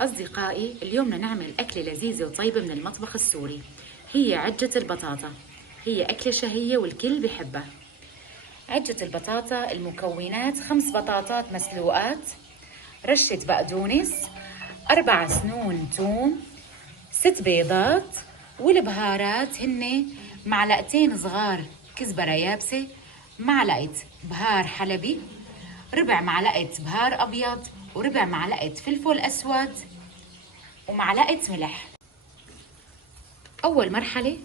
أصدقائي، اليوم بدنا نعمل أكلة لذيذة وطيبة من المطبخ السوري. هي عجة البطاطا. هي أكلة شهية والكل بحبها. عجة البطاطا، المكونات: 5 بطاطات مسلوقات، رشة بقدونس، 4 سنون توم، 6 بيضات. والبهارات هن معلقتين صغار كزبرة يابسة، معلقة بهار حلبي، ربع معلقة بهار أبيض، وربع معلقة فلفل أسود، ومعلقة ملح. أول مرحلة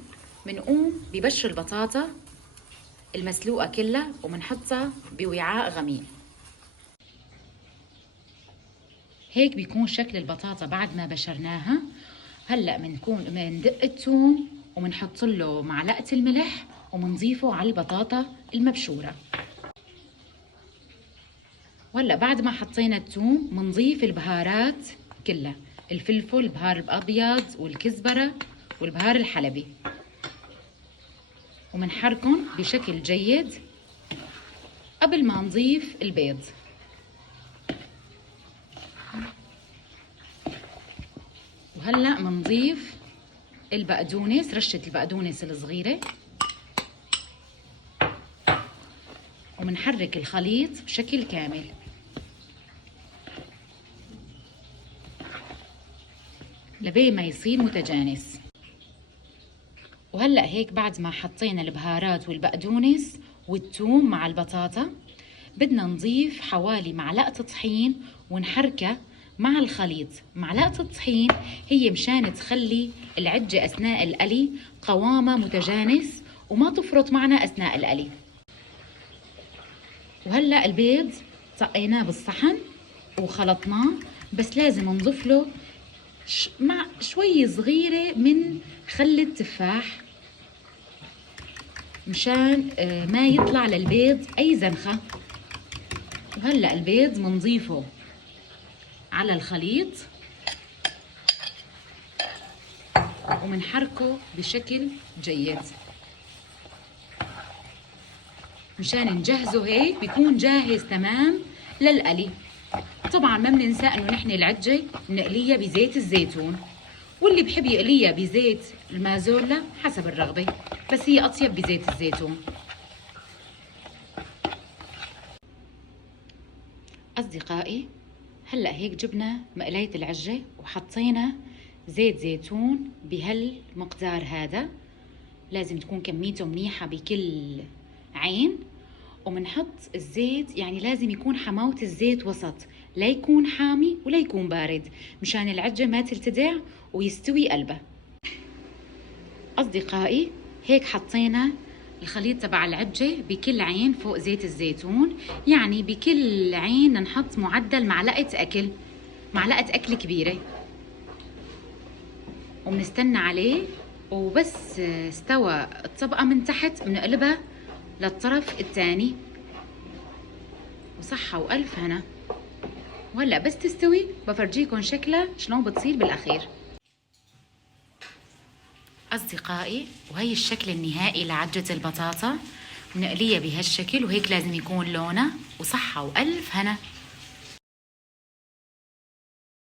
منقوم ببشر البطاطا المسلوقة كلها ومنحطها بوعاء غميق. هيك بيكون شكل البطاطا بعد ما بشرناها. هلأ مندق الثوم ومنحط له معلقة الملح ومنضيفه على البطاطا المبشورة. وهلأ بعد ما حطينا الثوم منضيف البهارات كلها: الفلفل، البهار الأبيض، والكزبرة، والبهار الحلبي، ومنحركن بشكل جيد قبل ما نضيف البيض. وهلأ منضيف البقدونس، رشة البقدونس الصغيرة، ومنحرك الخليط بشكل كامل لبين ما يصير متجانس. وهلأ هيك بعد ما حطينا البهارات والبقدونس والثوم مع البطاطا، بدنا نضيف حوالي معلقة طحين ونحركها مع الخليط. معلقة الطحين هي مشان تخلي العجة أثناء القلي قوامها متجانس وما تفرط معنا أثناء القلي. وهلأ البيض طقيناه بالصحن وخلطناه، بس لازم نضيف له مع شوي صغيرة من خل التفاح مشان ما يطلع للبيض أي زنخة. وهلأ البيض منضيفه على الخليط ومنحركه بشكل جيد مشان نجهزه. هيك بيكون جاهز تمام للقلي. طبعا ما بننسى انه نحن العجة نقليها بزيت الزيتون، واللي بحب يقليها بزيت المازولا حسب الرغبة، بس هي اطيب بزيت الزيتون. اصدقائي، هلا هيك جبنا مقلاية العجة وحطينا زيت زيتون بهالمقدار هذا. لازم تكون كميته منيحة بكل عين. ومنحط الزيت، يعني لازم يكون حماوة الزيت وسط، لا يكون حامي ولا يكون بارد، مشان العجة ما تلتدع ويستوي قلبها. أصدقائي، هيك حطينا الخليط تبع العجة بكل عين فوق زيت الزيتون، يعني بكل عين نحط معدل معلقة أكل كبيرة، ومنستنى عليه. وبس استوى الطبقة من تحت بنقلبها للطرف الثاني. وصحة وألف هنا. وهلأ بس تستوي بفرجيكم شكلها شلون بتصير بالأخير. أصدقائي، وهي الشكل النهائي لعجة البطاطا، بنقليها بهالشكل، وهيك لازم يكون لونها. وصحة وألف هنا.